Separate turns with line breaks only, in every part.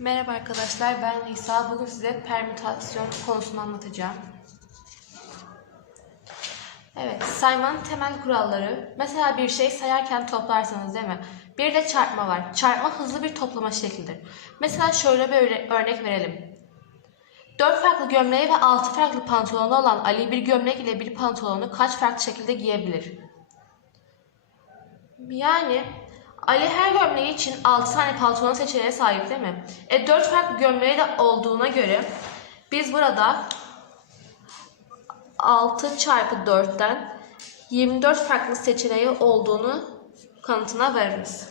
Merhaba arkadaşlar, ben İsa. Bugün size permütasyon konusunu anlatacağım. Evet, saymanın temel kuralları. Mesela bir şey sayarken toplarsanız değil mi? Bir de çarpma var. Çarpma hızlı bir toplama şeklidir. Mesela şöyle bir örnek verelim. 4 farklı gömleği ve 6 farklı pantolonu olan Ali bir gömlek ile bir pantolonu kaç farklı şekilde giyebilir? Yani Ali her gömleği için 6 tane pantolon seçeneğine sahip değil mi? E 4 farklı gömleği de olduğuna göre biz burada 6 çarpı 4'ten 24 farklı seçeneği olduğunu kanıtına varırız.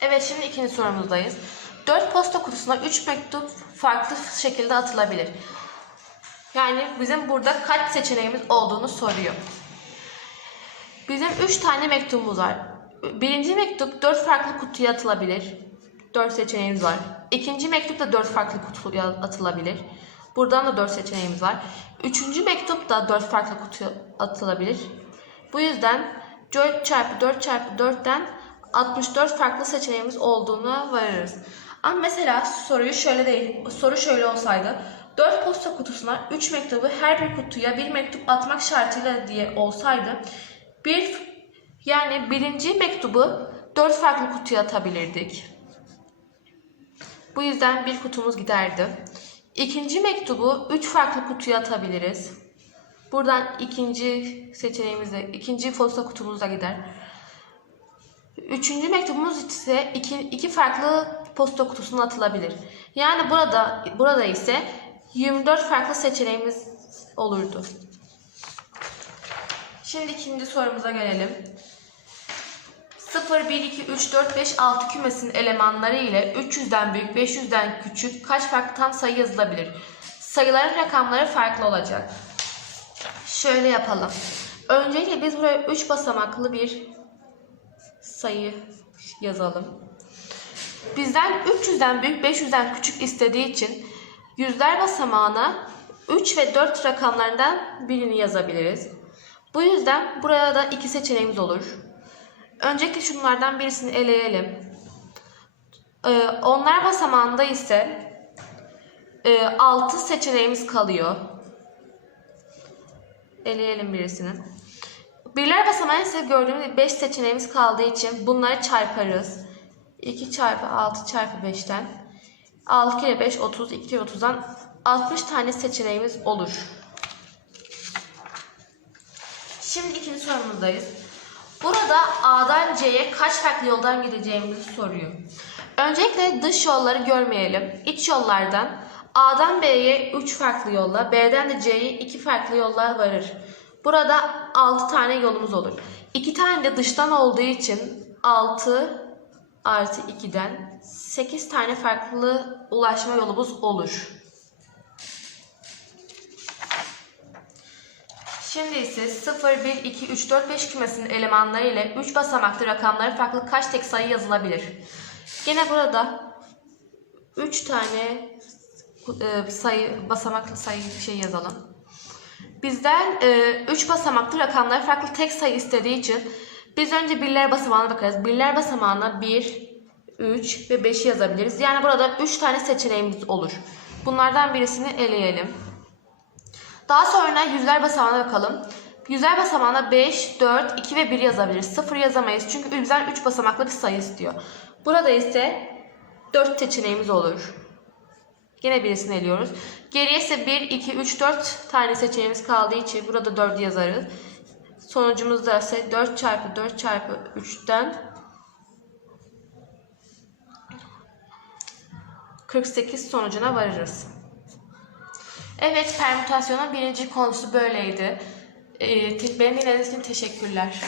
Evet şimdi ikinci sorumuzdayız. 4 posta kutusuna 3 mektup farklı şekilde atılabilir. Yani bizim burada kaç seçeneğimiz olduğunu soruyor. Bizim 3 tane mektubumuz var. Birinci mektup 4 farklı kutuya atılabilir. 4 seçeneğimiz var. İkinci mektup da 4 farklı kutuya atılabilir. Buradan da 4 seçeneğimiz var. Üçüncü mektup da 4 farklı kutuya atılabilir. Bu yüzden 4 çarpı 4 çarpı 4'ten 64 farklı seçeneğimiz olduğuna varırız. Ama mesela soruyu şöyle değil, soru şöyle olsaydı 4 posta kutusuna 3 mektubu her bir kutuya bir mektup atmak şartıyla diye olsaydı bir yani birinci mektubu 4 farklı kutuya atabilirdik. Bu yüzden bir kutumuz giderdi. İkinci mektubu 3 farklı kutuya atabiliriz. Buradan ikinci seçeneğimizde, ikinci posta kutumuz da gider. Üçüncü mektubumuz ise iki, iki farklı posta kutusuna atılabilir. Yani burada burada ise 24 farklı seçeneğimiz olurdu. Şimdi ikinci sorumuza gelelim. 0, 1, 2, 3, 4, 5, 6 kümesinin elemanları ile 300'den büyük, 500'den küçük kaç farklı tam sayı yazılabilir? Sayıların rakamları farklı olacak. Şöyle yapalım. Öncelikle biz buraya 3 basamaklı bir sayı yazalım. Bizden 300'den büyük 500'den küçük istediği için yüzler basamağına 3 ve 4 rakamlarından birini yazabiliriz. Bu yüzden buraya da iki seçeneğimiz olur. Öncelikle şunlardan birisini eleyelim. Ee, onlar basamağında ise e, 6 seçeneğimiz kalıyor. Eleyelim birisini. Birler basamağı ise gördüğümüz gibi 5 seçeneğimiz kaldığı için bunları çarparız. 2 çarpı 6 çarpı 5'ten 6 kere 5 30, 2 kere 30'dan 60 tane seçeneğimiz olur. Şimdi ikinci sorumuzdayız. Burada A'dan C'ye kaç farklı yoldan gideceğimizi soruyor. Öncelikle dış yolları görmeyelim. İç yollardan A'dan B'ye 3 farklı yolla, B'den de C'ye 2 farklı yolla varır. Burada 6 tane yolumuz olur. 2 tane de dıştan olduğu için 6 artı 2'den 8 tane farklı ulaşma yolumuz olur. Şimdi ise 0, 1, 2, 3, 4, 5 kümesinin elemanları ile 3 basamaklı rakamları farklı kaç tek sayı yazılabilir? Yine burada 3 tane e, sayı basamaklı sayı şey yazalım. Bizden 3 basamaklı rakamları farklı tek sayı istediği için biz önce birler basamağına bakarız. Birler basamağına 1, 3 ve 5'i yazabiliriz. Yani burada 3 tane seçeneğimiz olur. Bunlardan birisini eleyelim. Daha sonra yüzler basamağına bakalım. Yüzler basamağına 5, 4, 2 ve 1 yazabiliriz. 0 yazamayız çünkü bizden 3 basamaklı bir sayı istiyor. Burada ise 4 seçeneğimiz olur. Yine birisini eliyoruz. Geriye ise 1, 2, 3, 4 tane seçeneğimiz kaldığı için burada 4'ü yazarız. Sonucumuzda ise 4 çarpı 4 çarpı 3'ten 48 sonucuna varırız. Evet, permütasyonun birinci konusu böyleydi. Ee, beni dinlediğiniz için teşekkürler.